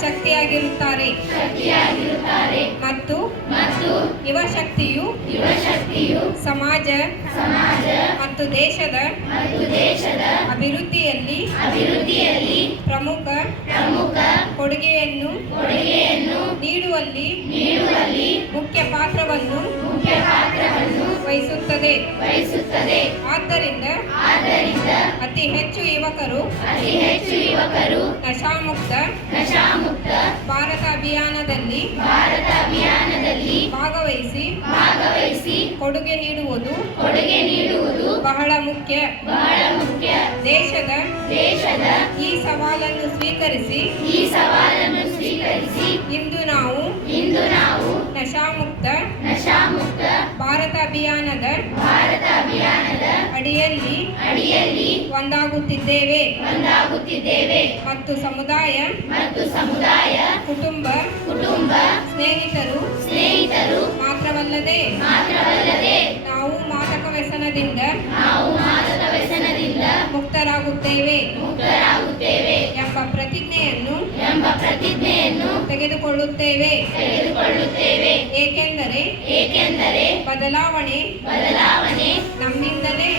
ಶಕ್ತಿಯಾಗಿರುತ್ತಾರೆ ಮತ್ತು ಯುವಶಕ್ತಿಯು ಸಮಾಜ ಮತ್ತು ದೇಶದ ಅಭಿವೃದ್ಧಿಯಲ್ಲಿ ಪ್ರಮುಖ ಕೊಡುಗೆಯನ್ನು ನೀಡುವಲ್ಲಿ ಮುಖ್ಯ ಪಾತ್ರವನ್ನು ವಹಿಸುತ್ತದೆ. ಆದ್ದರಿಂದ ಅತಿ ಹೆಚ್ಚು ಯುವಕರು ನಶಾಮುಕ್ತ ಭಾರತ ಅಭಿಯಾನದಲ್ಲಿ ಭಾಗವಹಿಸಿ ಕೊಡುಗೆ ನೀಡುವುದು ಬಹಳ ಮುಖ್ಯ. ದೇಶದ ಈ ಸವಾಲನ್ನು ಸ್ವೀಕರಿಸಿ ಇಂದು ನಾವು ನಶಾಮುಕ್ತ ಭಾರತ ಅಭಿಯಾನದ ಅಡಿಯಲ್ಲಿ ಒಂದಾಗುತ್ತಿದ್ದೇವೆ ಮತ್ತು ಸಮುದಾಯ ಕುಟುಂಬ ಸ್ನೇಹಿತರು ಮಾತ್ರವಲ್ಲದೆ ನಾವು ಮಾದಕ ವ್ಯಸನದಿಂದ ಮುಕ್ತರಾಗುತ್ತೇವೆ ಎಂಬ ಪ್ರತಿಜ್ಞೆಯನ್ನು ತೆಗೆದುಕೊಳ್ಳುತ್ತೇವೆ. ಏಕೆಂದರೆ ಬದಲಾವಣೆ ನಮ್ಮಿಂದಲೇ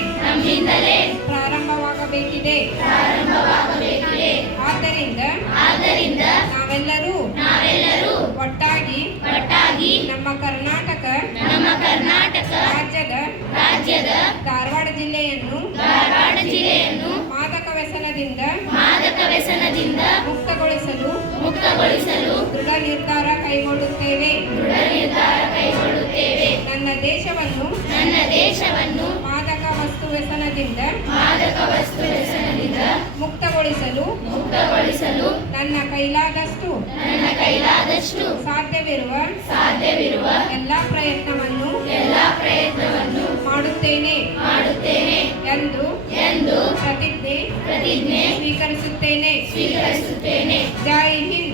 ಪ್ರಾರಂಭವಾಗಬೇಕಿದೆ. ಆದ್ದರಿಂದ ನಾವೆಲ್ಲರೂ ಒಟ್ಟಾಗಿ ನಮ್ಮ ಕರ್ನಾಟಕ ರಾಜ್ಯದ ಧಾರವಾಡ ಜಿಲ್ಲೆಯನ್ನು ಮಾದಕ ವ್ಯಸನದಿಂದ ಮುಕ್ತಗೊಳಿಸಲು ದೃಢ ನಿರ್ಧಾರ ಕೈಗೊಳ್ಳುತ್ತೇವೆ. ನನ್ನ ದೇಶವನ್ನು ಮಾದಕ ವಸ್ತು ವ್ಯಸನದಿಂದ ಮುಕ್ತಗೊಳಿಸಲು ನನ್ನ ಕೈಲಾದಷ್ಟು ಸಾಧ್ಯವಿರುವ ಎಲ್ಲಾ ಪ್ರಯತ್ನವನ್ನು ಮಾಡುತ್ತೇನೆ ಎಂದು ಪ್ರತಿಜ್ಞೆ ಸ್ವೀಕರಿಸುತ್ತೇನೆ. ಜೈ ಹಿಂದ್.